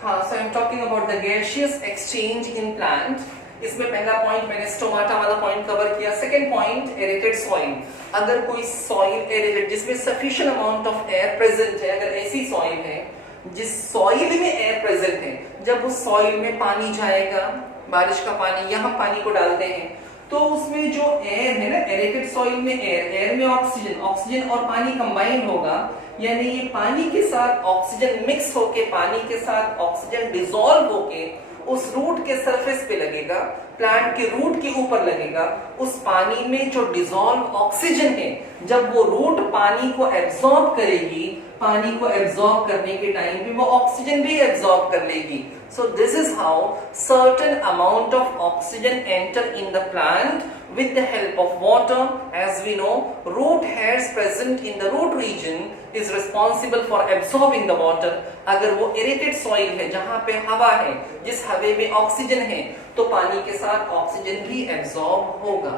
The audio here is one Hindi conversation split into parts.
हाँ, so I'm talking about the gaseous exchange in plant. इसमें पहला पॉइंट मैंने स्टोमाटा वाला पॉइंट कवर किया। Second point aerated soil. अगर कोई सॉइल एरेटेड जिसमें sufficient amount of air present है, अगर ऐसी सॉइल है जिस सॉइल में एयर प्रेजेंट है, जब उस सॉइल में पानी जाएगा, बारिश का पानी, यहाँ पानी को डालते हैं तो उसमें जो एयर है ना, एरेटेड सॉइल में एयर में ऑक्सीजन और पानी कंबाइन होगा, यानी ये पानी के साथ ऑक्सीजन मिक्स होके, पानी के साथ ऑक्सीजन डिसॉल्व होके उस रूट के सरफेस पे लगेगा, प्लांट के रूट के ऊपर लगेगा। उस पानी में जो डिसॉल्व ऑक्सीजन है, जब वो रूट पानी को एब्सॉर्ब करेगी, पानी को एब्सॉर्ब करने के टाइम पे वो ऑक्सीजन भी एब्सॉर्ब कर लेगी। So this is how certain amount of oxygen enter in the plant with the help of water. As we know, root hairs present in the root region is responsible for absorbing the water. अगर वो aerated soil है, जहाँ पे हवा है, जिस हवे में ऑक्सीजन है, तो पानी के साथ ऑक्सीजन भी एब्सॉर्ब होगा।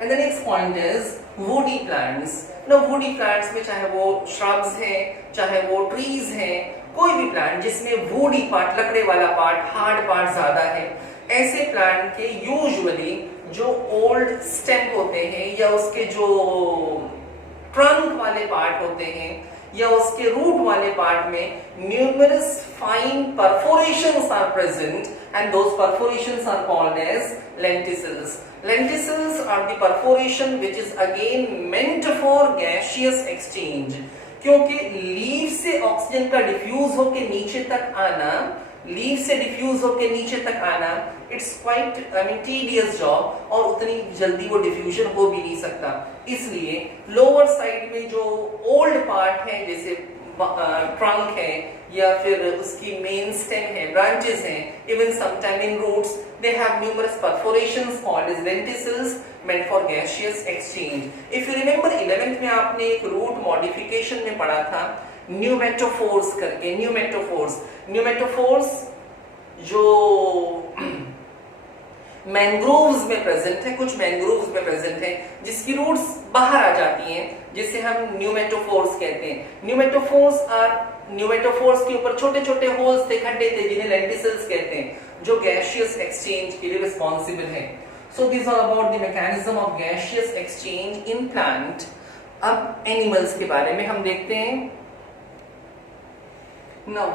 And the next point is woody plants. Now woody plants में चाहे वो shrubs हैं, चाहे वो trees हैं, कोई भी प्लांट जिसमें वुडी पार्ट, लकड़े वाला पार्ट, हार्ड पार्ट ज्यादा है, ऐसे प्लांट के यूजुअली जो ओल्ड स्टेम होते हैं या उसके जो ट्रंक वाले पार्ट होते हैं या उसके रूट वाले पार्ट में numerous fine perforations are present and those perforations are called as lenticels. Lenticels are the perforation which is again meant for gaseous exchange. क्योंकि लीफ से ऑक्सीजन का डिफ्यूज होके नीचे तक आना, लीफ से डिफ्यूज होके नीचे तक आना, इट्स क्वाइट टीडियस जॉब, और उतनी जल्दी वो डिफ्यूजन हो भी नहीं सकता। इसलिए लोअर साइड में जो ओल्ड पार्ट है, जैसे ट्रंक है या फिर उसकी मेन स्टेम है, ब्रांचेस हैं, even sometime in roots, they have numerous perforations called as lenticels meant for gaseous exchange. If you remember 11th में आपने एक रूट मॉडिफिकेशन में पढ़ा था न्यूमेटोफोर्स करके, न्यूमेटोफोर्स जो मैंग्रोव्स में प्रेजेंट है, कुछ मैंग्रोव्स में प्रेजेंट है, जिसकी रूट्स बाहर आ जाती हैं, जिसे हम न्यूमेटोफोर्स कहते हैं। न्यूमेटोफोर्स के ऊपर छोटे छोटे होल्स थे, खड्डे थे, जिन्हें लेंटिसल्स कहते हैं, जो गैसियस एक्सचेंज के लिए रिस्पॉन्सिबल है। So this are about the mechanism of gaseous exchange in plant. अब एनिमल्स के बारे में हम देखते हैं। Now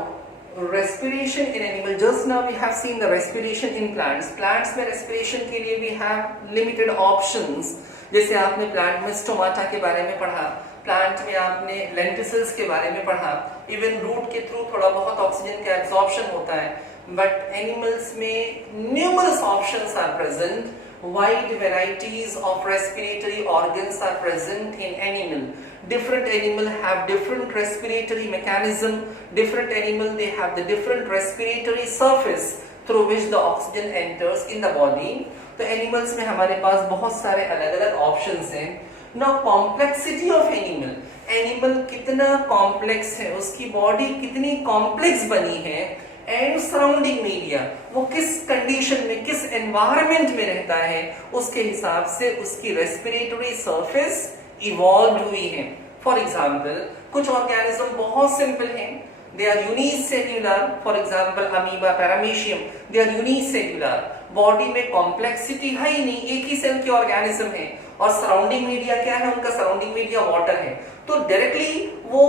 respiration in animal, just now we have seen the respiration in plants में respiration के लिए we have limited options। जैसे आपने प्लांट में स्टोमाटा के बारे में पढ़ा, प्लांट में आपने लेंटिसल्स के बारे में पढ़ा, इवन रूट के थ्रू थोड़ा बहुत ऑक्सीजन का एब्जॉर्प्शन होता है, बट एनिमल्स में numerous options are present, wide varieties of respiratory organs are present in animal. Different animal have different respiratory mechanism, different animal they have the different respiratory surface through which the oxygen enters in the body. तो animals में हमारे पास बहुत सारे अलग अलग options हैं। Now complexity of animal, animal कितना complex है, उसकी body कितनी complex बनी है, एंड सराउंडिंग मीडिया, वो किस कंडीशन में, किस एनवायरनमेंट में रहता है, उसके हिसाब से उसकी रेस्पिरेटरी सरफेस इवॉल्व हुई है। फॉर एग्जांपल कुछ ऑर्गेनिज्म बहुत सिंपल हैं, they are unicellular, for example amoeba, paramecium, they are unicellular, body में कॉम्प्लेक्सिटी है ही नहीं, एक ही सेल के ऑर्गेनिज्म है, और सराउंडिंग मीडिया क्या है, उनका सराउंडिंग मीडिया वाटर है, तो डायरेक्टली वो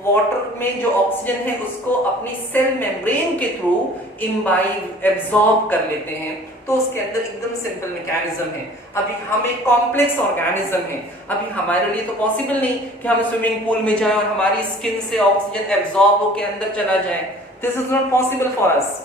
वाटर में जो ऑक्सीजन है उसको अपनी सेल मेम्ब्रेन के थ्रू इम्बाइब, एब्सॉर्ब कर लेते हैं, तो उसके अंदर एकदम सिंपल मैकेनिज्म है। अभी हम एक कॉम्प्लेक्स ऑर्गेनिज्म है, अभी हमारे लिए तो पॉसिबल नहीं कि हम स्विमिंग पूल में जाएं और हमारी स्किन से ऑक्सीजन एब्सॉर्ब होकर अंदर चला जाए, this is not possible for us.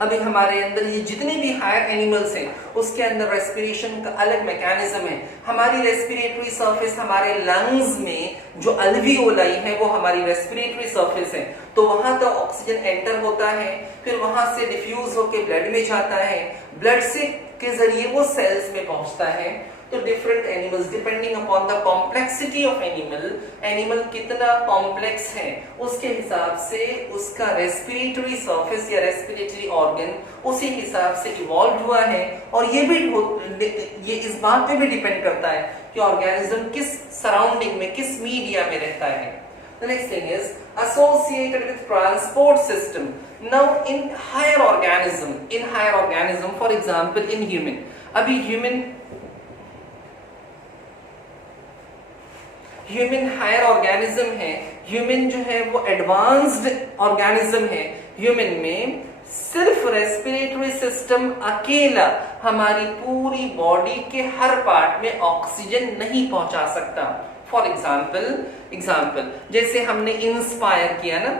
अभी हमारे अंदर ये जितने भी हायर एनिमल्स हैं उसके अंदर रेस्पिरेशन का अलग मैकेनिज्म है। हमारी रेस्पिरेटरी सरफेस, हमारे लंग्स में जो अल्वियोलाई है वो हमारी रेस्पिरेटरी सरफेस है, तो वहां तक ऑक्सीजन एंटर होता है, फिर वहां से डिफ्यूज होकर ब्लड में जाता है, ब्लड से के जरिए वो सेल्स में पहुंचता है। तो different animals depending upon the complexity of animal कितना कॉम्प्लेक्स है उसके हिसाब से उसका रेस्पिरेटरी सरफेस या रेस्पिरेटरी ऑर्गन उसी हिसाब से इवॉल्व हुआ है। और ये इस बात पे भी डिपेंड करता है कि ऑर्गेनिज्म किस सराउंडिंग में, किस मीडिया में रहता है। The next thing is associated with transport system. Now in higher organism, for example in human, अभी ह्यूमन हायर ऑर्गेनिज्म है, ह्यूमन जो है वो एडवांस्ड ऑर्गेनिज्म है। ह्यूमन में सिर्फ रेस्पिरेटरी सिस्टम अकेला हमारी पूरी बॉडी के हर पार्ट में ऑक्सीजन नहीं पहुंचा सकता। फॉर एग्जाम्पल जैसे हमने इंस्पायर किया ना,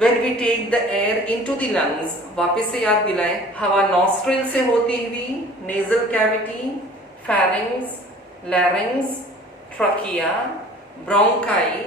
when we take the air into the lungs, वापस से याद दिलाएं, हवा नॉस्ट्रिल से होती हुई nasal cavity, pharynx, लैरिंग्स, trachea, bronchi,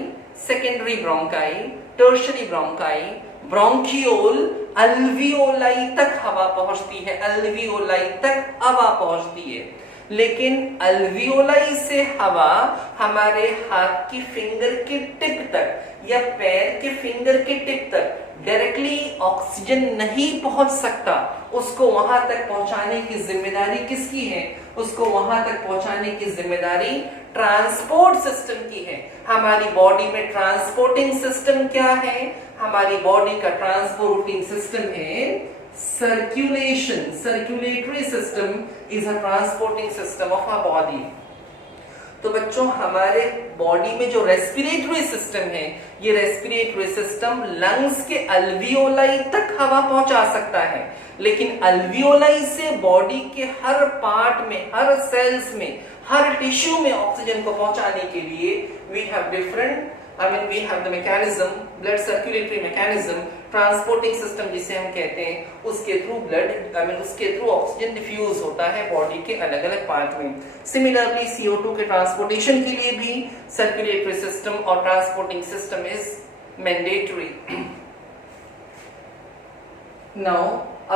secondary bronchi, tertiary bronchi, bronchiole, alveoli तक हवा पहुंचती है, अल्वियोलाई तक हवा पहुंचती है। लेकिन अल्वियोलाई से हवा हमारे हाथ की फिंगर के टिप तक या पैर के फिंगर के टिप तक डायरेक्टली ऑक्सीजन नहीं पहुंच सकता। उसको वहां तक पहुंचाने की जिम्मेदारी किसकी है? उसको वहां तक पहुंचाने की जिम्मेदारी ट्रांसपोर्ट सिस्टम की है। हमारी बॉडी में ट्रांसपोर्टिंग सिस्टम क्या है? हमारी बॉडी का ट्रांसपोर्टिंग सिस्टम है circulation. Circulatory system is a transporting system of our body. तो बच्चों हमारे बॉडी में जो रेस्पिरेटरी सिस्टम है, ये रेस्पिरेटरी सिस्टम लंग्स के अल्वियोलाई तक हवा पहुंचा सकता है, लेकिन अल्वियोलाई से बॉडी के हर पार्ट में, हर सेल्स में, हर टिश्यू में ऑक्सीजन को पहुंचाने के लिए we have the mechanism, blood circulatory mechanism, transporting system जिसे हम कहते हैं, उसके थ्रू ऑक्सीजन डिफ्यूज होता है बॉडी के अलग अलग पार्ट में। सिमिलरली CO2 के ट्रांसपोर्टेशन के लिए भी सर्कुलेटरी सिस्टम और transporting system is mandatory. Now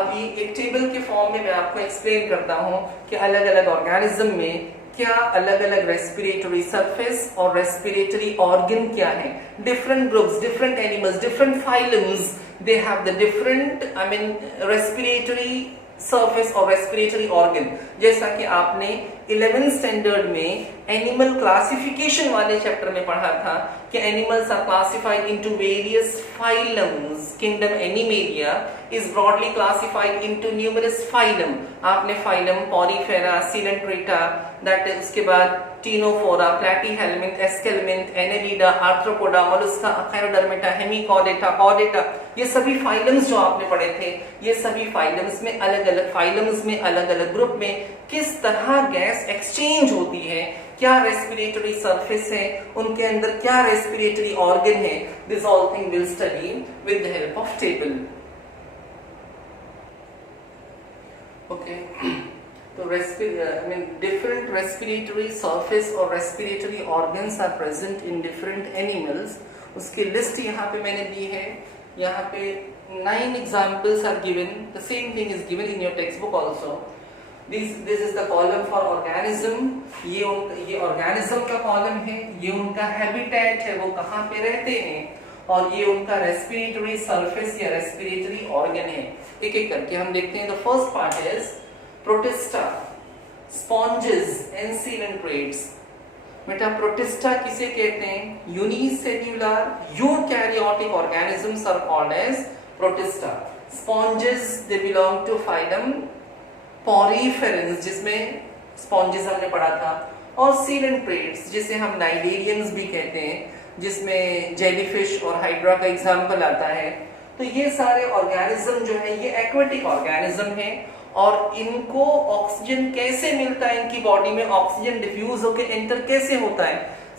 अभी एक टेबल के फॉर्म में मैं आपको एक्सप्लेन करता हूं कि अलग अलग ऑर्गेनिज्म में क्या अलग अलग रेस्पिरेटरी सरफेस और रेस्पिरेटरी ऑर्गन क्या है। Different groups, different animals, different phylums, they have the different respiratory surface और रेस्पिरेटरी ऑर्गन। जैसा कि आपने 11th स्टैंडर्ड में एनिमल क्लासिफिकेशन वाले चैप्टर में पढ़ा था कि animals are classified into various phylums. Kingdom animalia is broadly classified into numerous phylum. आपने फाइलम पॉरीफेरा, सिलेंट्रेटा, दैट उसके बाद ctenophora, platyhelminthes, aschelminthes, annelida, arthropoda, mollusca, echinodermata, hemichordata, chordata, ये सभी फाइलम्स जो आपने पढ़े थे, ये सभी फाइलम्स में अलग अलग ग्रुप में किस तरह गैस एक्सचेंज होती है, क्या रेस्पिरेटरी सरफेस है, उनके अंदर क्या रेस्पिरेटरी ऑर्गन है, this all thing will study with the help of table. Okay, तो different respiratory surface और respiratory organs are present in different animals। उसकी लिस्ट यहाँ पे मैंने दी है। यहाँ पे 9 examples are given. The same thing is given in your textbook also. This is the column for organism. ये organism का column है, ये उनका habitat है, वो कहाँ पे रहते हैं, और ये उनका respiratory surface या respiratory organ है। एक एक करके हम देखते हैं। The first part is Protista, sponges and coelentrates। बेटा प्रोटिस्टा किसे कहते हैं? Unicellular eukaryotic organisms are called as protista. Sponges they belong to phylum poriferans, जिसमें स्पॉन्जेस हमने पढ़ा था, और coelentrates जिसे हम नाइलेरियंस भी कहते हैं, जिसमें जेलीफिश और हाइड्रा का एग्जाम्पल आता है। तो ये सारे ऑर्गेनिज्म जो है ये एक्वेटिक ऑर्गेनिज्म है, और इनको ऑक्सीजन कैसे मिलता है, इनकी बॉडी में ऑक्सीजन डिफ्यूज होकर एंटर कैसे होता है?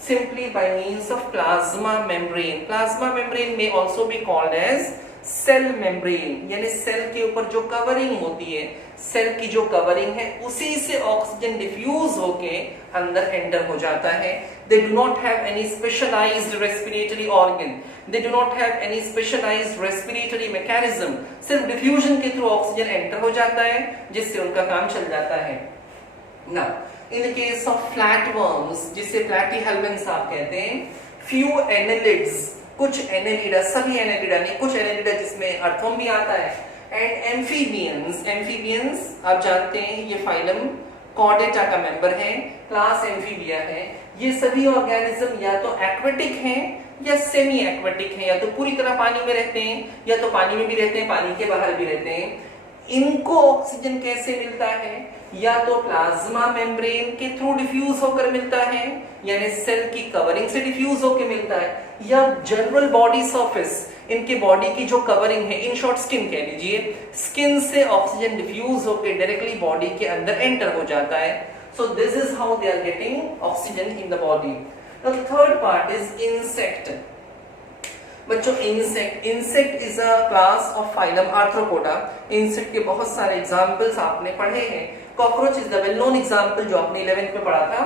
Simply by means of plasma membrane. Plasma membrane में also be called as cell membrane, यानी सेल के ऊपर जो कवरिंग होती है, सेल की जो कवरिंग है उसी से ऑक्सीजन डिफ्यूज होके अंदर एंटर हो जाता है। They do not have any specialized respiratory organ. They do not have any specialized respiratory mechanism. सिर्फ डिफ्यूजन के थ्रू ऑक्सीजन एंटर हो जाता है, जिससे उनका काम चल जाता है। Now, in the case of flatworms, जिसे platyhelminths आप कहते हैं, few annelids, कुछ एनेलिडा, सभी एनेलिडा नहीं, कुछ एनेलिडा जिसमें अर्थोम भी आता है, एंड एम्फीबियंस। एम्फीबियंस आप जानते हैं ये फाइलम कॉर्डेटा का मेंबर है, क्लास एम्फीबिया है। ये सभी ऑर्गेनिज्म या तो एक्वेटिक हैं या सेमी एक्वेटिक हैं, या तो पूरी तरह पानी में रहते हैं या तो पानी में भी रहते हैं, पानी के बाहर भी रहते हैं। इनको ऑक्सीजन कैसे मिलता है? या तो प्लाज्मा मेम्ब्रेन के थ्रू डिफ्यूज होकर मिलता है, यानी सेल की कवरिंग से डिफ्यूज होकर मिलता है, या जनरल बॉडी सरफेस, इनके बॉडी की जो कवरिंग है, इन शॉर्ट स्किन कह लीजिए, स्किन से ऑक्सीजन डिफ्यूज होकर डायरेक्टली बॉडी के अंदर एंटर हो जाता है। So this is how they are getting oxygen in the body. Now the third part is insect. बच्चों insect is a class of phylum Arthropoda. Insect के बहुत सारे एग्जांपल्स आपने पढ़े हैं। Cockroach is the well known example जो आपने 11th में पढ़ा था।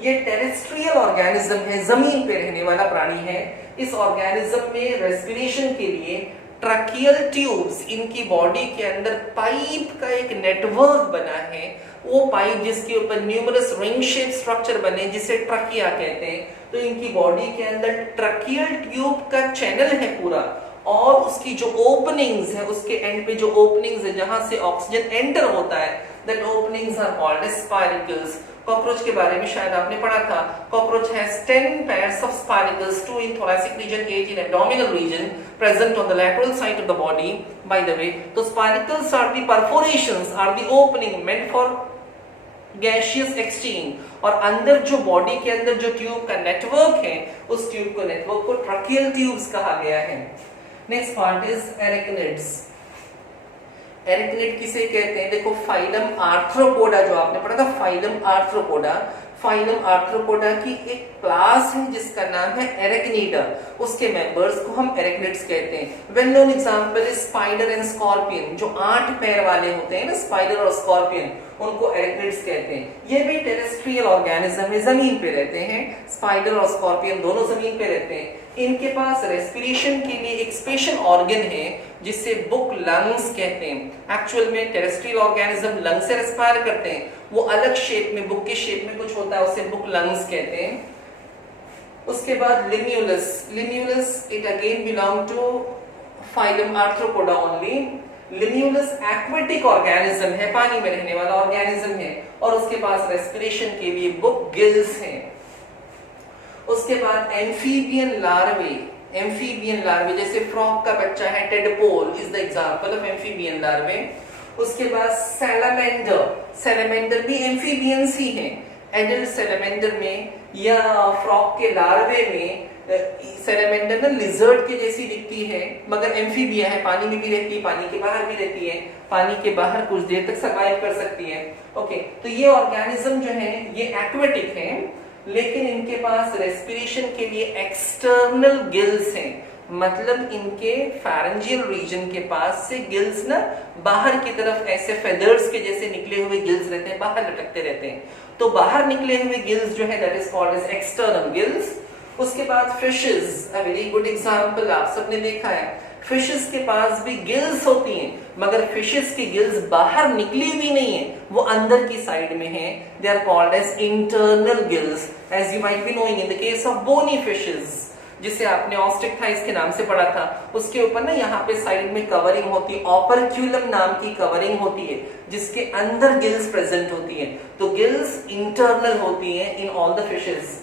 ये टेरेस्ट्रियल ऑर्गेनिज्म है, जमीन पे रहने वाला प्राणी है। इस ऑर्गेनिज्म में रेस्पिरेशन के लिए ट्रकियल ट्यूब्स, इनकी बॉडी के अंदर पाइप का एक नेटवर्क बना है। वो पाइप जिसके ऊपर न्यूमरस रिंग शेप स्ट्रक्चर बने जिसे ट्रकिया कहते हैं। तो इनकी बॉडी के अंदर ट्रकियल ट्यूब का चैनल है पूरा, और उसकी जो ओपनिंग्स है, उसके एंड पे जो ओपनिंग्स है जहां से ऑक्सीजन एंटर होता है, that openings are called as spiracles. Cockroach के बारे में शायद आपने पढ़ा था। Cockroach has 10 pairs of sparicles, 2 in thoracic region, 8 in abdominal region, present on the lateral side of the body. By the way, so sparicles are the perforations, are the opening meant for gaseous exchange, और अंदर जो बॉडी के अंदर जो ट्यूब का नेटवर्क है, उस ट्यूब को नेटवर्क को ट्रकियल ट्यूब्स कहा गया है। Next part is arachnids. Arachnid किसे कहते हैं? देखो, फाइलम आर्थ्रोपोडा जो आपने पढ़ा था, फाइलम आर्थ्रोपोडा, फाइलम आर्थ्रोपोडा की एक क्लास है जिसका नाम है एरेक्निडा। उसके मेंबर्स को हम एरेक्निड्स कहते हैं। Well known example is spider and scorpion, जो 8 पैर वाले होते हैं ना, स्पाइडर और स्कॉर्पियन, उनको एरेक्निड्स कहते हैं। ये भी टेरेस्ट्रियल ऑर्गेनिज्म है, जमीन पे रहते हैं। स्पाइडर और स्कॉर्पियन दोनों जमीन पे रहते हैं। इनके पास रेस्पिरेशन के लिए एक स्पेशल ऑर्गन है जिसे बुक लंग्स कहते हैं। एक्चुअल में टेरेस्ट्रियल ऑर्गेनिज्म लंग से रेस्पायर करते हैं, वो अलग शेप में, बुक के शेप में कुछ होता है, उसे बुक लंग्स कहते हैं। उसके बाद Limulus it again belong to phylum Arthropoda only. Limulus aquatic organism है, पानी में रहने वाला ऑर्गेनिज्म है, और उसके पास रेस्पिरेशन के लिए बुक गिल्स हैं। उसके बाद एम्फीबियन लार्वे, जैसे फ्रॉग का बच्चा है, tadpole is the example of amphibian larvae. उसके बाद सैलामेंडर भी एम्फीबियंस ही हैं। एडल्ट सैलामेंडर में या फ्रॉग के लार्वे में सैलामेंडर ना लिजर्ड के जैसी दिखती है, मगर एम्फीबिया है, पानी में भी रहती है, पानी के बाहर भी रहती है, पानी के बाहर कुछ देर तक सर्वाइव कर सकती है। ओके, तो ये ऑर्गेनिज्म जो है ये एक्वेटिक है, लेकिन इनके पास रेस्पिरेशन के लिए एक्सटर्नल गिल्स हैं। मतलब इनके फैरेंजियल रीजन के पास से गिल्स ना बाहर की तरफ ऐसे फेदर्स के जैसे निकले हुए गिल्स रहते हैं, बाहर लटकते रहते हैं। तो बाहर निकले हुए गिल्स जो है that is called as external gills. उसके बाद fishes, a very good example, आप सबने देखा है, फिशेस के पास भी गिल्स होती हैं, मगर फिशेस की गिल्स बाहर निकली हुई नहीं है, वो अंदर की साइड में है। They are called as internal gills, as you might be knowing in the case of bony fishes, जिसे आपने ऑस्ट्रिकथाइस के नाम से पढ़ा था। उसके ऊपर ना यहाँ पे साइड में कवरिंग होती है, ऑपरक्यूलम नाम की कवरिंग होती है, जिसके अंदर गिल्स प्रेजेंट होती है। तो गिल्स इंटरनल होती है इन ऑल द फिशेस।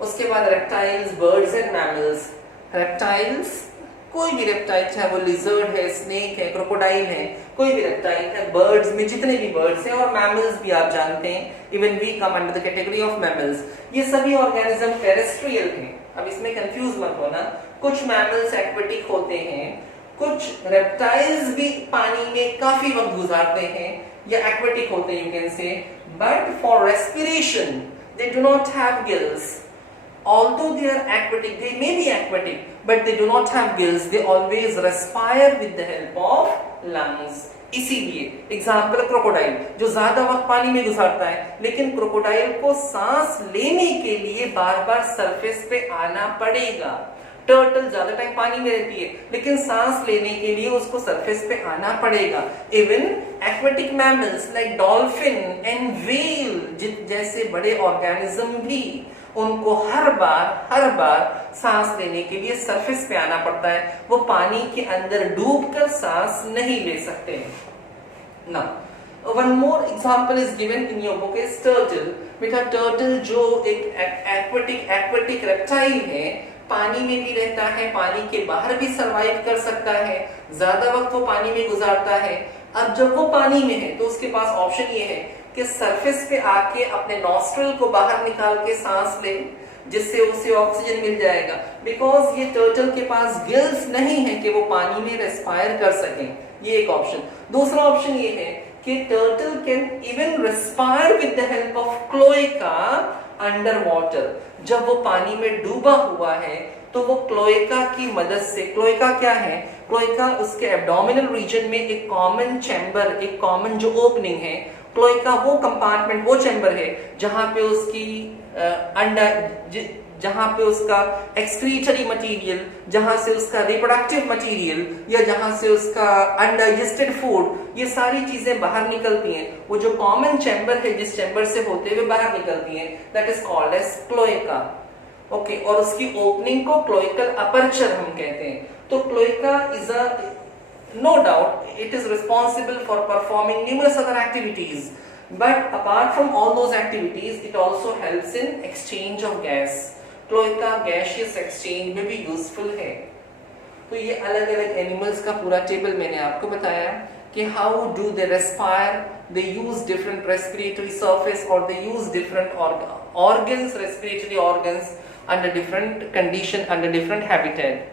उसके बाद reptiles, birds and mammals. Reptiles, कोई भी रेप्टाइल, चाहे वो लिजर्ड है, स्नेक है, क्रोकोडाइल है, कोई भी रेप्टाइल है। बर्ड्स में जितने भी बर्ड्स हैं, और मैमल्स भी आप जानते हैं, even we come under the category of mammals. ये सभी ऑर्गेनिज्म टेरेस्ट्रियल हैं। अब इसमें कंफ्यूज मत होना, कुछ मैमल्स एक्वेटिक होते हैं, कुछ रेप्टाइल्स भी पानी में काफी वक्त गुजारते हैं या एक्वेटिक होते हैं, you can say, but for respiration they do not have gills. Although they are aquatic, they may be aquatic, but they do not have gills. They always respire with the help of lungs. इसीलिए एग्जाम्पल क्रोकोडाइल, जो ज्यादा वक्त पानी में गुजारता है, लेकिन क्रोकोडाइल को सांस लेने के लिए बार बार सरफेस पे आना पड़ेगा। टर्टल ज्यादा टाइम पानी में रहती है, लेकिन सांस लेने के लिए उसको सरफेस पे आना पड़ेगा। Even aquatic mammals like dolphin and whale जैसे बड़े ऑर्गेनिज्म भी, उनको हर बार सांस लेने के लिए सरफेस पे आना पड़ता है। वो पानी के अंदर डूबकर सांस नहीं ले सकते ना। One more example is given in your book is turtle. बेटा टर्टल जो एक एक्वेटिक रेप्टाइल है, पानी में भी रहता है, पानी के बाहर भी सरवाइव कर सकता है, ज्यादा वक्त वो पानी में गुजारता है। अब जब वो पानी में है तो उसके पास ऑप्शन ये है कि सरफेस पे आके अपने नॉस्ट्रल को बाहर निकाल के सांस ले, जिससे उसे ऑक्सीजन मिल जाएगा। बिकॉज ये टर्टल के पास गिल्स नहीं है कि वो पानी में रेस्पायर कर सकें, ये एक ऑप्शन। दूसरा ऑप्शन ये है कि turtle can even respire with the help of cloaca under water. जब वो पानी में डूबा हुआ है तो वो क्लोएका की मदद से, क्लोएका क्या है, क्लोएका उसके एब्डोमिनल रीजन में एक कॉमन चैम्बर, एक कॉमन जो ओपनिंग है, क्लोएका वो कंपार्टमेंट, वो चैम्बर है जहां पे उसकी जहां पे उसका एक्सक्रीटरी मटेरियल, जहां से उसका रिप्रोडक्टिव मटेरियल या जहां से उसका अनडाइजेस्टेड फूड, ये सारी चीजें बाहर निकलती हैं। वो जो कॉमन चैम्बर है, जिस चैम्बर से होते हुए बाहर निकलती हैं, that is called as cloaca. Okay, और उसकी ओपनिंग को क्लोएकल अपर्चर हम कहते हैं। तो cloaca is a no doubt it is responsible for performing numerous other activities, but apart from all those activities it also helps in exchange of gas. Cloaca gaseous exchange में भी यूजफुल है। तो ये अलग अलग एनिमल्स का पूरा टेबल मैंने आपको बताया कि how do they respire, they use different respiratory surface और they use different organs, respiratory organs under different condition, under different habitat.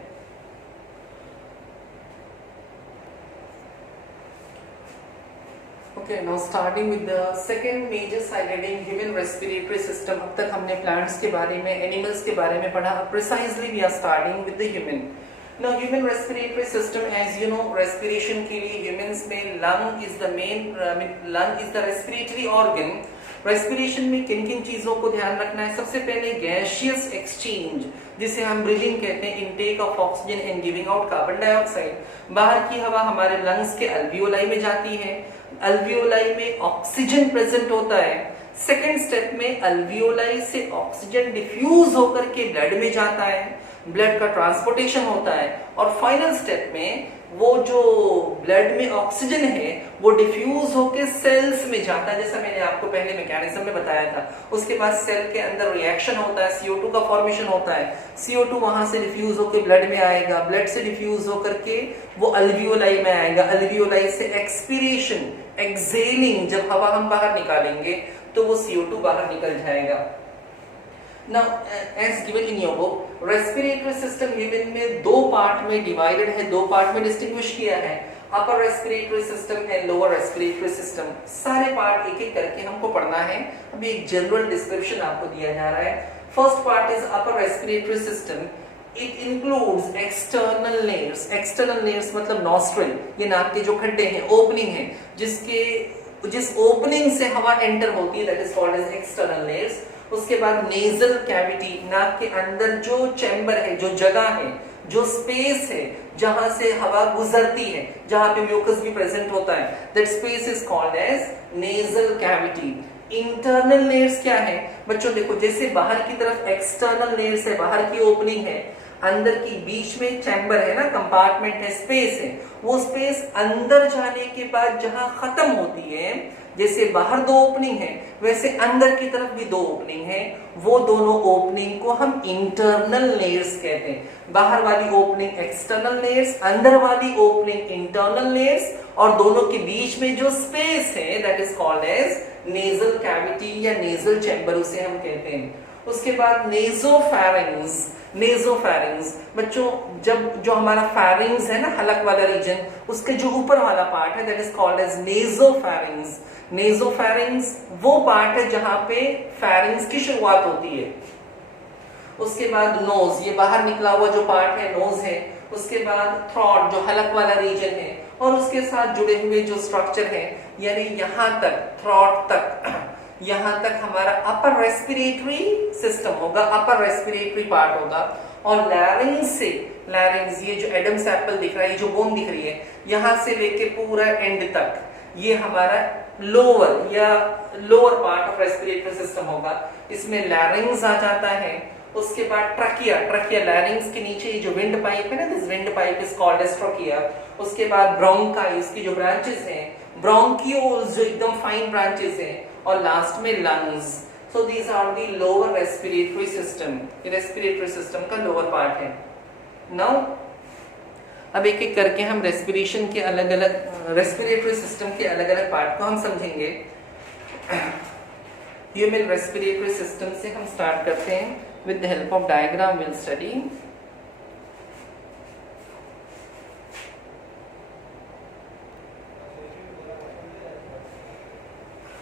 Okay, now starting with the second major side heading, human respiratory system. अब तक हमने plants के बारे में, animals के बारे में पढ़ा. Precisely we are starting with the human. Now human respiratory system, as you know, respiration के लिए humans में lung is the main, lung is the respiratory organ. Respiration में किन किन चीजों को ध्यान रखना है? सबसे पहले गैसियस एक्सचेंज, जिसे हम ब्रीदिंग कहते हैं, intake of oxygen and giving out carbon dioxide. बाहर की हवा हमारे लंग्स के अल्वियोलाई में जाती है, अल्वियोलाई में ऑक्सीजन प्रेजेंट होता है। सेकेंड स्टेप में अल्वियोलाई से ऑक्सीजन डिफ्यूज होकर के ब्लड में जाता है, ब्लड का ट्रांसपोर्टेशन होता है, और फाइनल स्टेप में वो जो ब्लड में ऑक्सीजन है वो डिफ्यूज होकर सेल्स में जाता है, जैसा मैंने आपको पहले मैकेनिज्म में बताया था। उसके बाद सेल के अंदर रिएक्शन होता है, CO2 का फॉर्मेशन होता है, CO2 वहां से डिफ्यूज होकर ब्लड में आएगा, ब्लड से डिफ्यूज होकर के वो अल्वियोलाई में आएगा, अल्वियोलाई से एक्सपीरेशन, एक्सेलिंग, जब हवा हम बाहर निकालेंगे तो वो CO2 बाहर निकल जाएगा। Now, as given in your book, respiratory system human में दो पार्ट में डिवाइडेड है, दो पार्ट में डिस्टिंग्विश किया है, upper respiratory system and lower respiratory system. सारे पार्ट एक एक करके हमको पढ़ना है। अभी एक जनरल डिस्क्रिप्शन आपको दिया जा रहा है। First part is upper respiratory system. It includes external layers. External layers मतलब नॉस्ट्रिल, ये नाक के जो खड्डे हैं, ओपनिंग है, जिस ओपनिंग से हवा एंटर होती है, that is called as external nares. उसके बाद नेजल कैविटी, नाक के अंदर जो चैम्बर है, जो जगह है, जो स्पेस है जहां से हवा गुजरती है, जहां पे म्यूकस भी प्रेजेंट होता है, that space is called as nasal cavity. Internal nares क्या है बच्चों? देखो, जैसे बाहर की तरफ एक्सटर्नल लेयर्स है, बाहर की ओपनिंग है, अंदर की बीच में चैम्बर है ना, कंपार्टमेंट है, स्पेस है, वो स्पेस अंदर जाने के बाद जहां खत्म होती है, जैसे बाहर दो ओपनिंग है वैसे अंदर की तरफ भी दो ओपनिंग है, वो दोनों ओपनिंग को हम इंटरनल लेयर्स कहते हैं। बाहर वाली ओपनिंग एक्सटर्नल लेयर्स, अंदर वाली ओपनिंग इंटरनल लेयर्स, और दोनों के बीच में जो स्पेस है that is called as nasal cavity या नेजल चैम्बर, उसे हम कहते हैं। उसके बाद नेजोफैरिंग्स। नेजोफैरिंग्स बच्चों, जब जो हमारा फैरिंग्स है ना, हलक वाला रीजन, उसके जो ऊपर वाला पार्ट है दैट इज कॉल्ड एज नेजोफैरिंग्स। नेजोफैरिंग्स वो पार्ट है जहां पे फैरिंग्स की शुरुआत होती है। उसके बाद नोज, ये बाहर निकला हुआ जो पार्ट है नोज है। उसके बाद थ्रॉट, जो हलक वाला रीजन है, और उसके साथ जुड़े हुए जो स्ट्रक्चर है, यानी यहां तक, थ्रॉट तक, यहां तक हमारा अपर रेस्पिरेटरी सिस्टम होगा, अपर रेस्पिरेटरी पार्ट होगा। और लैरिंग्स से, लैरिंग्स, ये जो एडम्स एप्पल दिख रहा है, ये जो बोन दिख रही है, यहां से लेके पूरा एंड तक, ये हमारा लोअर या lower part of respiratory system होगा। इसमें लैरिंग्स आ जाता है, उसके बाद ट्रकिया, ट्रकिया लैरिंग्स के नीचे जो विंड पाइप है ना, this wind pipe is called as trachea. उसके बाद ब्रोंकाइस की जो ब्रांचेस हैं, ब्रोंकियोल्स जो एकदम फाइन ब्रांचेस हैं, और लास्ट में lungs. So these are the lower respiratory system, ये रेस्पिरेटरी सिस्टम का लोअर पार्ट है। नाउ अब एक एक करके हम रेस्पिरेशन के अलग अलग, रेस्पिरेटरी सिस्टम के अलग अलग पार्ट को हम समझेंगे। ह्यूमन रेस्पिरेटरी सिस्टम से हम स्टार्ट करते हैं। With the help of diagram will study.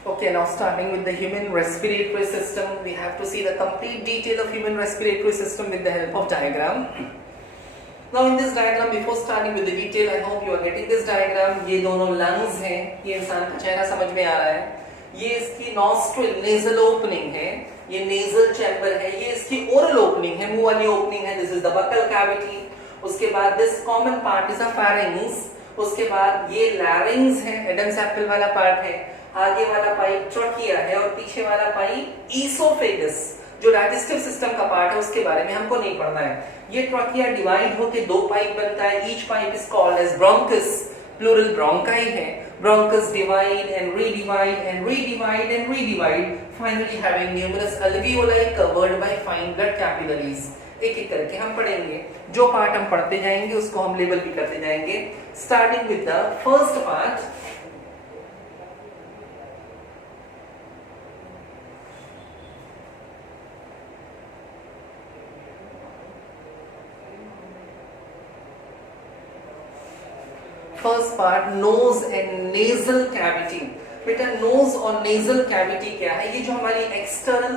Okay, now starting with the human respiratory system, we have to see the complete detail of human respiratory system with the help of diagram. Now in this diagram, before starting with the detail, I hope you are getting this diagram. ये दोनों lungs हैं, ये इंसान का चेहरा समझ में आ रहा है। ये इसकी nostril nasal opening है, ये nasal chamber है, ये इसकी oral opening है, मुंह वाली opening है, this is the buccal cavity। उसके बाद this common part is a pharynx। उसके बाद ये larynx है, Adam's apple वाला part है, आगे वाला पाइप ट्रकिया है, और पीछे वाला पाइप ईसोफेगस जो डाइजेस्टिव सिस्टम का पार्ट है, उसके बारे में हमको नहीं पढ़ना है। ये ट्रकिया डिवाइड होके दो पाइप बनता है। Each pipe is called as bronchus, plural bronchi है। Bronchus divide and redivide and redivide and redivide, finally having numerous alveoli covered by fine blood capillaries. एक एक करके हम पढ़ेंगे। जो पार्ट हम पढ़ते जाएंगे उसको हम लेबल भी करते जाएंगे। Starting with the first part, first part nose and nasal cavity. बेटा नोज और नेजल कैविटी क्या है? ये जो हमारी एक्सटर्नल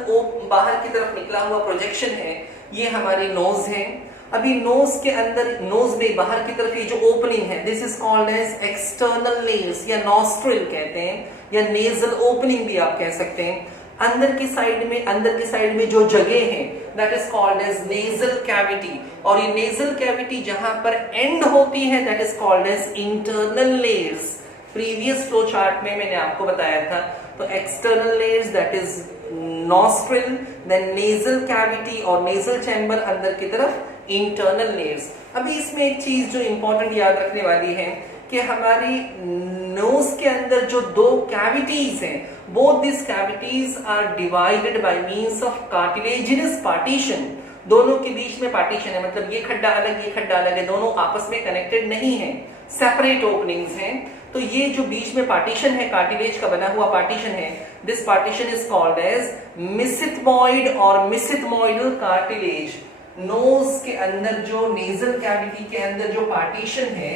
बाहर की तरफ निकला हुआ प्रोजेक्शन है, ये हमारी नोज है। अभी नोज के अंदर, नोज में बाहर की तरफ ये जो ओपनिंग है, this is called as external nares या नॉस्ट्रिल कहते हैं, या नेजल ओपनिंग भी आप कह सकते हैं। अंदर की साइड में जो जगह है, that is called as nasal cavity. और ये नेजल कैविटी जहां पर एंड होती है, that is called as internal nares. Previous flow chart में मैंने आपको बताया था। तो external nares that is nostril, then nasal cavity और नेजल चैम्बर, अंदर की तरफ इंटरनल लेयर्स। अभी इसमें एक चीज जो इंपॉर्टेंट याद रखने वाली है कि हमारी नोज के अंदर जो दो कैविटीज हैं, both these cavities are divided by means of cartilaginous partition। दोनों के बीच में पार्टीशन है, मतलब ये खड्डा अलग, ये खड्डा अलग है, दोनों आपस में कनेक्टेड नहीं है, सेपरेट ओपनिंग्स हैं। तो ये जो बीच में पार्टीशन है, कार्टिलेज का बना हुआ पार्टीशन है, this partition is called as mesethmoid और मिसिथमॉइडल कार्टिलेज। नोज के अंदर जो नेजल कैविटी के अंदर जो पार्टीशन है,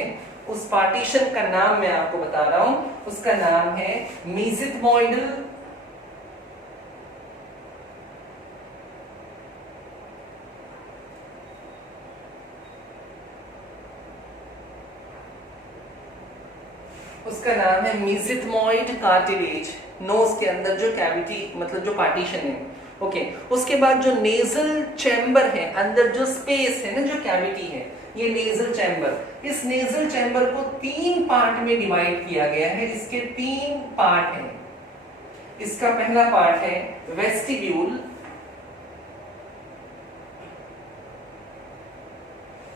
उस पार्टीशन का नाम मैं आपको बता रहा हूं, उसका नाम है मेसिथमॉइडल मेसिथमॉइड कार्टिलेज। नोज के अंदर जो कैविटी, मतलब जो पार्टीशन है, ओके। उसके बाद जो नेजल चैम्बर है, अंदर जो स्पेस है ना, जो कैविटी है, ये नेजल चैम्बर। इस नेजल चैम्बर को तीन पार्ट में डिवाइड किया गया है। इसके तीन पार्ट हैं। इसका पहला पार्ट है वेस्टिब्यूल,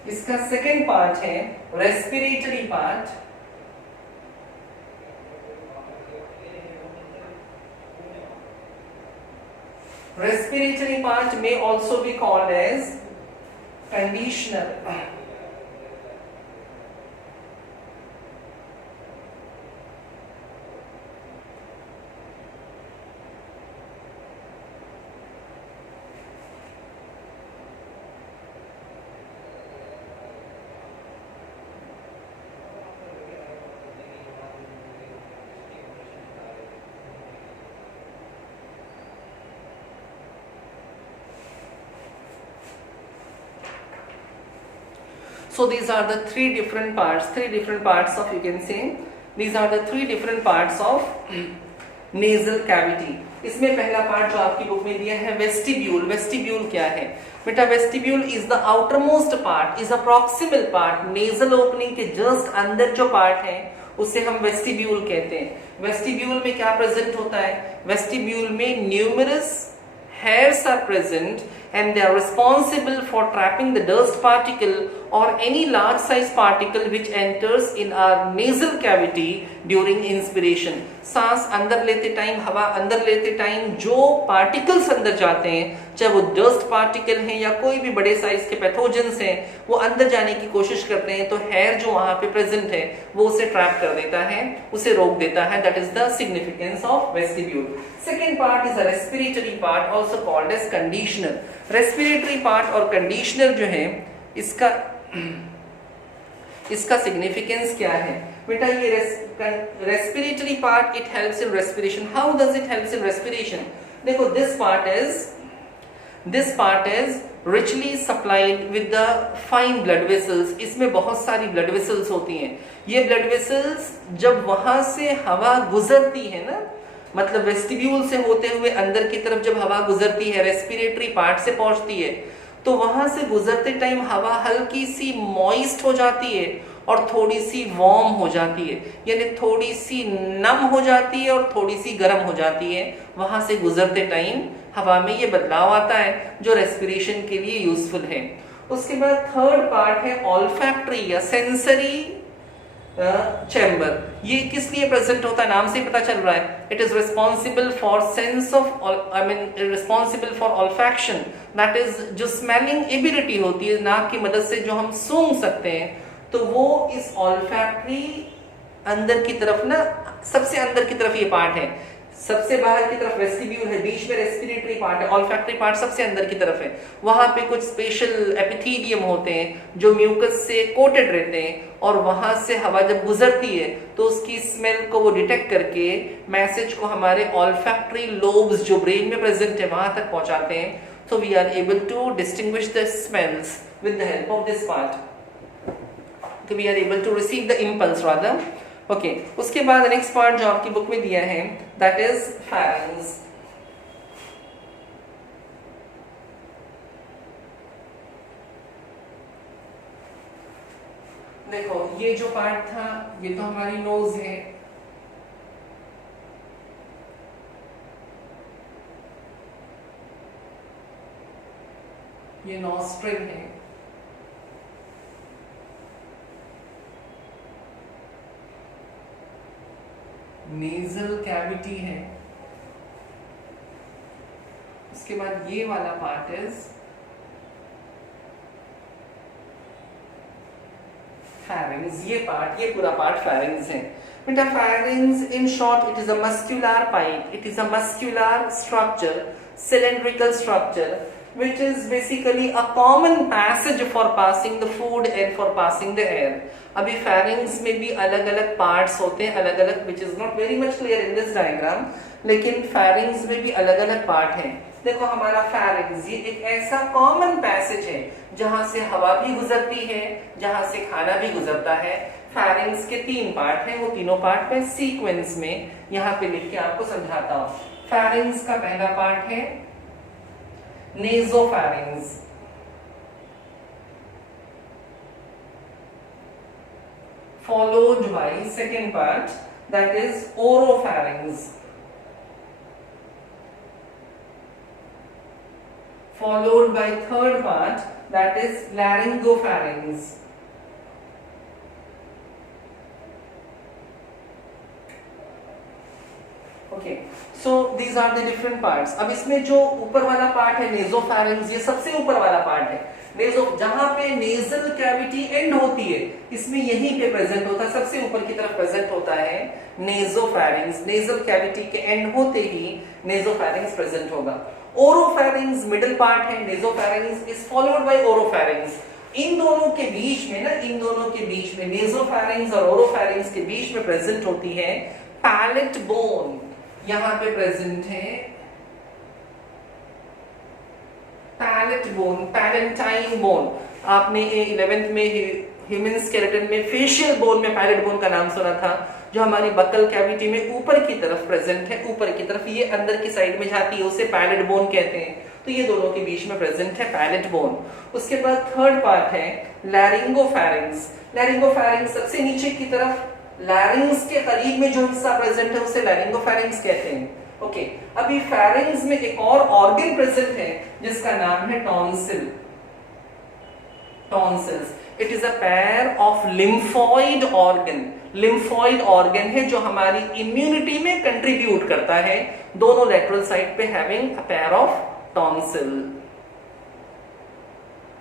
इसका सेकंड पार्ट है respiratory part, respiratory part may also be called as conditional। So these are the three different parts of, you can say, these are the three different parts of nasal cavity। इसमें पहला पार्ट जो आपकी बुक में दिया है वेस्टिब्यूल। वेस्टिब्यूल क्या है बेटा? Vestibule is the outermost part, is a proximal part. Nasal opening के जस्ट अंदर जो पार्ट है उसे हम वेस्टिब्यूल कहते हैं। वेस्टिब्यूल में क्या प्रेजेंट होता है? वेस्टिब्यूल में numerous hairs are present and they are responsible for trapping the dust particle or any large size particle which enters in our nasal cavity during inspiration. सांस अंदर लेते टाइम, हवा अंदर लेते टाइम जो पार्टिकल्स अंदर जाते हैं, चाहे वो डस्ट पार्टिकल हैं या कोई भी बड़े साइज के पैथोजेंस हैं, वो अंदर जाने की कोशिश करते हैं, तो हेयर जो वहां पे प्रेजेंट है वो उसे ट्रैप कर देता है, उसे रोक देता है. That is the significance of vestibule. Second part is a respiratory part, also called as conditioner. Respiratory part और कंडीशनर जो है, इसका सिग्निफिकेंस क्या है बेटा? ये respiratory part, it helps in respiration. How does it helps in respiration? देखो, this part is richly supplied with the fine blood vessels. इसमें बहुत सारी blood vessels होती हैं. ये blood vessels जब वहां से हवा गुजरती है ना, मतलब वेस्टिब्यूल से होते हुए अंदर की तरफ जब हवा गुजरती है, रेस्पिरेटरी पार्ट से पहुंचती है, तो वहां से गुजरते टाइम हवा हल्की सी मॉइस्ट हो जाती है और थोड़ी सी वार्म हो जाती है, यानी थोड़ी सी नम हो जाती है और थोड़ी सी गर्म हो जाती है. वहां से गुजरते टाइम हवा में ये बदलाव आता है जो रेस्पिरेशन के लिए यूजफुल है. उसके बाद थर्ड पार्ट है ऑल्फैक्टरी या सेंसरी चैम्बर. ये किस लिए प्रेजेंट होता है? नाम से ही पता चल रहा है. It is responsible for sense of, responsible for olfaction. That is जो स्मेलिंग एबिलिटी होती है, नाक की मदद से जो हम सूंघ सकते हैं, तो वो इस ऑल्फैक्टरी अंदर की तरफ ना, सबसे अंदर की तरफ ये पार्ट है. सबसे बाहर की तरफ वेस्टिब्यूल है, बीच में रेस्पिरेटरी पार्ट है, ऑल्फैक्टरी पार्ट सबसे अंदर की तरफ है. वहां पे कुछ स्पेशल एपिथेलियम होते हैं जो म्यूकस से कोटेड रहते हैं, और वहां से हवा जब गुजरती है तो उसकी स्मेल को वो डिटेक्ट करके मैसेज को हमारे ऑल्फैक्टरी लोब्स जो ब्रेन में प्रेजेंट है वहां तक पहुंचाते हैं. So we are able to distinguish the smells with the help of this part. So we are able to receive the impulse rather. Okay. उसके बाद नेक्स्ट पार्ट जो आपकी बुक में दिया है, that is pharynx. देखो, ये जो पार्ट था ये तो हमारी नोज है. ये नॉस्ट्रिल है. नेजल कैविटी है. उसके बाद ये वाला पार्ट इज pharynx. ये पूरा पार्ट pharynx है. बेटा, pharynx in short it is a muscular pipe. It is a muscular structure, cylindrical structure, which is basically a common passage for passing the food and for passing the air. अभी pharynx में भी अलग अलग parts होते हैं, अलग अलग, which is not very much clear in this diagram, लेकिन pharynx में भी अलग अलग part हैं. देखो, हमारा pharynx ये एक ऐसा common passage है जहां से हवा भी गुजरती है, जहां से खाना भी गुजरता है. pharynx के 3 पार्ट हैं, वो तीनों पार्ट में सीक्वेंस में यहाँ पे लिख के आपको समझाता हूँ. pharynx का पहला पार्ट है nasopharynx. Followed by second part, that is oropharynx. Followed by third part, that is laryngopharynx. Okay, so these are the different parts. अब इसमें जो ऊपर वाला पार्ट है nasopharynx, ये सबसे ऊपर वाला पार्ट है. जहां पे नेजल कैविटी एंड होती है, इसमें यहीं पे प्रेजेंट होता है, सबसे ऊपर की तरफ प्रेजेंट होता है नेजोफैरिंग्स. नेजल कैविटी के एंड होते ही नेजोफैरिंग्स प्रेजेंट होगा. ओरोफैरिंग्स मिडिल पार्ट है. नेजोफैरिंग्स इज फॉलोड बाय ओरोफैरिंग्स. इन दोनों के बीच में ना, इन दोनों के बीच में, नेजोफैरिंग्स और ओरोफैरिंग्स के बीच में प्रेजेंट होती है पैलेट बोन. यहां पे प्रेजेंट है पैलेट बोन, पैलेंटाइन बोन. आपने 11th में ह्यूमन स्केलेटन में फेशियल बोन में पैलेट बोन का नाम सुना था, जो हमारी बकल कैविटी में ऊपर की तरफ प्रेजेंट है. ऊपर की तरफ ये अंदर की साइड में जाती है, उसे पैलेट बोन कहते हैं. तो ये दोनों के बीच में प्रेजेंट है पैलेट बोन. उसके बाद थर्ड पार्ट है लैरिंगोफैरिंग्स. लैरिंगोफैरिंग्स सबसे नीचे की तरफ, लैरिंग्स के करीब में जो हिस्सा प्रेजेंट है उसे लैरिंगोफैरिंग्स कहते हैं. ओके, अभी फेरेंक्स में एक और ऑर्गन प्रेजेंट है जिसका नाम है tonsil. Tonsils, it is a pair of lymphoid organ. Lymphoid organ है जो हमारी इम्यूनिटी में कंट्रीब्यूट करता है, दोनों लेटरल साइड पे having a pair of tonsil.